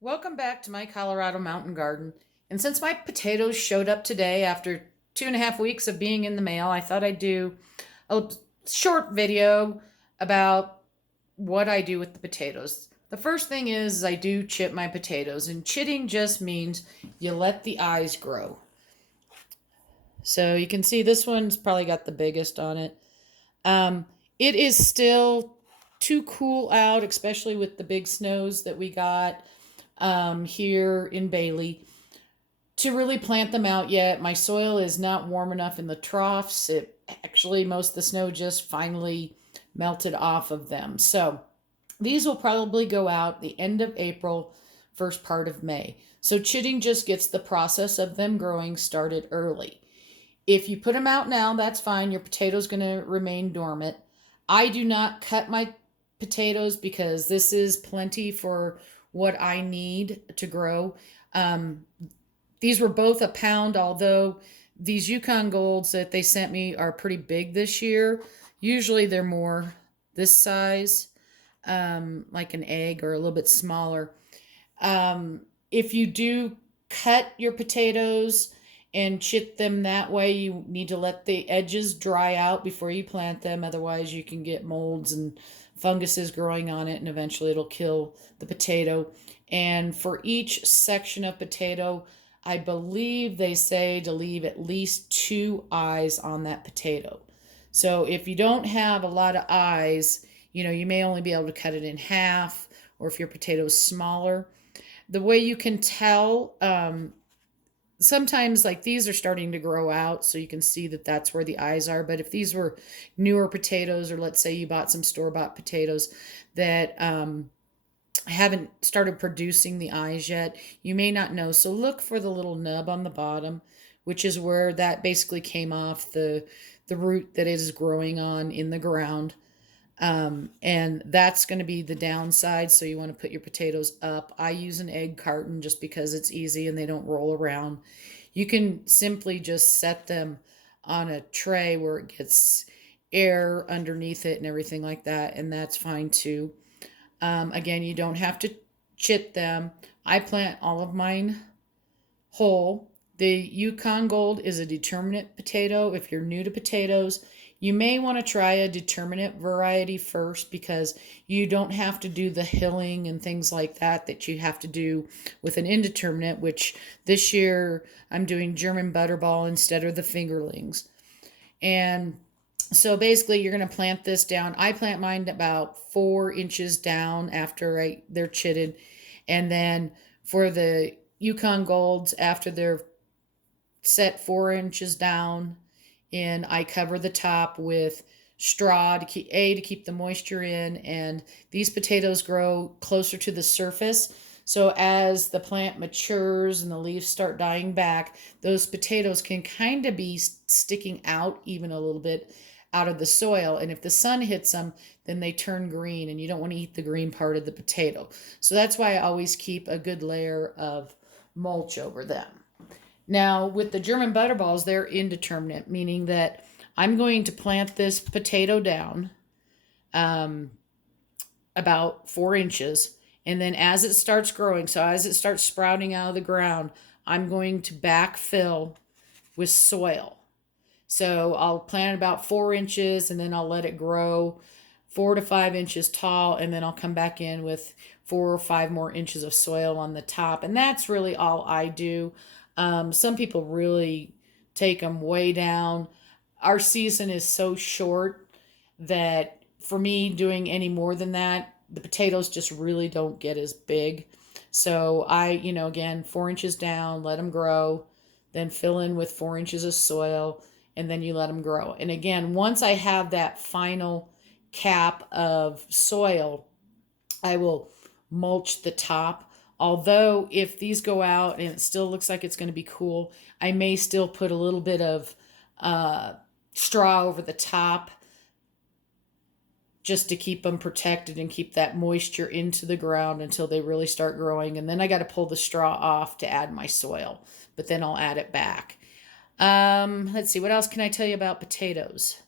Welcome back to my Colorado mountain garden. And since my potatoes showed up today after 2.5 weeks of being in the mail, I thought I'd do a short video about what I do with the potatoes. The first thing is I do chip my potatoes, and chitting just means you let the eyes grow. So you can see this one's probably got the biggest on it. Um, it is still too cool out, especially with the big snows that we got here in Bailey, to really plant them out yet. My soil is not warm enough in the troughs. It actually, most of the snow just finally melted off of them. So these will probably go out the end of April, first part of May. So chitting just gets the process of them growing started early. If you put them out now, that's fine. Your potato's going to remain dormant. I do not cut my potatoes because this is plenty for what I need to grow. Um, these were both a pound, although these Yukon Golds that they sent me are pretty big this year. Usually they're more this size, like an egg, or a little bit smaller. If you do cut your potatoes and chip them that way, you need to let the edges dry out before you plant them. Otherwise, you can get molds and funguses growing on it, and eventually it'll kill the potato. And for each section of potato, I believe they say to leave at least two eyes on that potato. So if you don't have a lot of eyes, you may only be able to cut it in half, or if your potato is smaller. The way you can tell, sometimes like these are starting to grow out, so you can see that that's where the eyes are. But if these were newer potatoes, or let's say you bought some store-bought potatoes that haven't started producing the eyes yet, you may not know. So look for the little nub on the bottom, which is where that basically came off the root that is growing on in the ground. And that's going to be the downside. So you want to put your potatoes up. I use an egg carton just because it's easy and they don't roll around. You can simply just set them on a tray where it gets air underneath it and everything like that, and that's fine too. Again, you don't have to chit them. I plant all of mine whole. The Yukon Gold is a determinate potato. If you're new to potatoes, you may want to try a determinate variety first, because you don't have to do the hilling and things like that you have to do with an indeterminate, which this year I'm doing German butterball instead of the fingerlings. And so basically you're going to plant this down. I plant mine about 4 inches down after they're chitted. And then for the Yukon Golds, after they're set 4 inches down, and I cover the top with straw to keep the moisture in. And these potatoes grow closer to the surface. So as the plant matures and the leaves start dying back, those potatoes can kind of be sticking out even a little bit out of the soil. And if the sun hits them, then they turn green, and you don't want to eat the green part of the potato. So that's why I always keep a good layer of mulch over them. Now, with the German butterballs, they're indeterminate, meaning that I'm going to plant this potato down um, about 4 inches. And then as it starts growing, so as it starts sprouting out of the ground, I'm going to backfill with soil. So I'll plant it about 4 inches, and then I'll let it grow 4 to 5 inches tall, and then I'll come back in with 4 or 5 more inches of soil on the top. And that's really all I do. Some people really take them way down. Our season is so short that for me, doing any more than that, the potatoes just really don't get as big. So again, 4 inches down, let them grow, then fill in with 4 inches of soil, and then you let them grow. And again, once I have that final cap of soil, I will mulch the top. Although, if these go out and it still looks like it's going to be cool, I may still put a little bit of uh, straw over the top just to keep them protected and keep that moisture into the ground until they really start growing. And then I got to pull the straw off to add my soil, but then I'll add it back. Let's see, what else can I tell you about potatoes?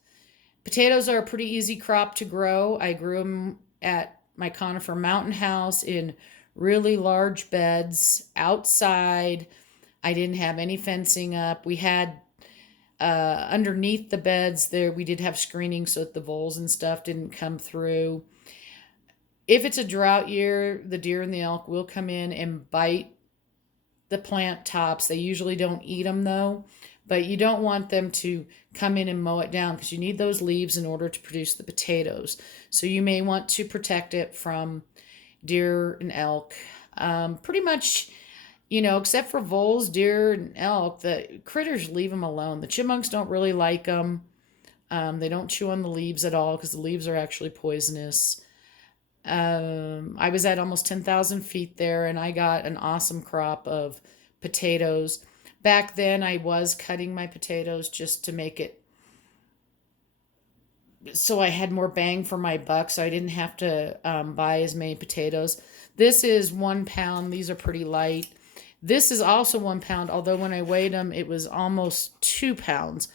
Potatoes are a pretty easy crop to grow. I grew them at my conifer mountain house in really large beds outside. I didn't have any fencing up. We had underneath the beds there, we did have screening so that the voles and stuff didn't come through. If it's a drought year, the deer and the elk will come in and bite the plant tops. They usually don't eat them though, but you don't want them to come in and mow it down because you need those leaves in order to produce the potatoes. So you may want to protect it from deer and elk. Pretty much, except for voles, deer, and elk, the critters leave them alone. The chipmunks don't really like them. They don't chew on the leaves at all because the leaves are actually poisonous. I was at almost 10,000 feet there and I got an awesome crop of potatoes. Back then, I was cutting my potatoes just to make it so I had more bang for my buck, so I didn't have to buy as many potatoes. This is 1 pound. These are pretty light. This is also 1 pound, although when I weighed them, it was almost 2 pounds.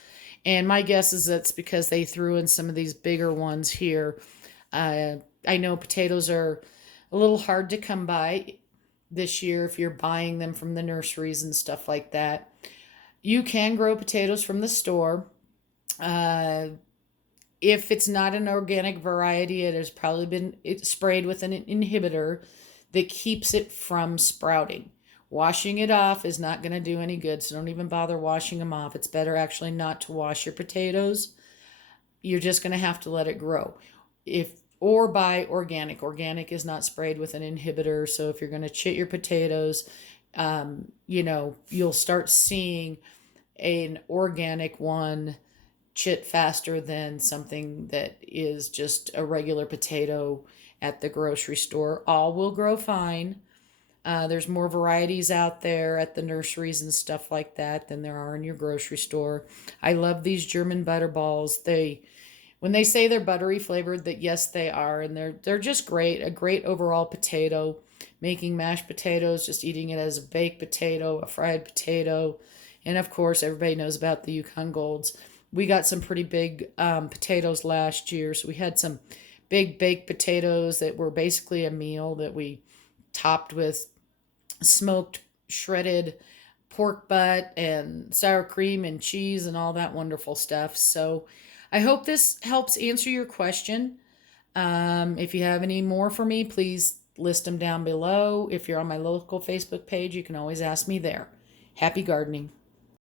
And my guess is that's because they threw in some of these bigger ones here. Uh, I know potatoes are a little hard to come by this year if you're buying them from the nurseries and stuff like that. You can grow potatoes from the store. Uh, if it's not an organic variety, it has probably been sprayed with an inhibitor that keeps it from sprouting. Washing it off is not going to do any good, so don't even bother washing them off. It's better actually not to wash your potatoes. You're just going to have to let it grow. If or buy organic. Organic is not sprayed with an inhibitor, so if you're going to chit your potatoes, you'll start seeing an organic one chit faster than something that is just a regular potato at the grocery store. All will grow fine. There's more varieties out there at the nurseries and stuff like that than there are in your grocery store. I love these German butterballs. When they say they're buttery flavored, that yes they are, and they're just great. A great overall potato. Making mashed potatoes, just eating it as a baked potato, a fried potato, and of course everybody knows about the Yukon Golds. We got some pretty big potatoes last year, so we had some big baked potatoes that were basically a meal that we topped with smoked shredded pork butt and sour cream and cheese and all that wonderful stuff. So I hope this helps answer your question. If you have any more for me, please list them down below. If you're on my local Facebook page, you can always ask me there. Happy gardening.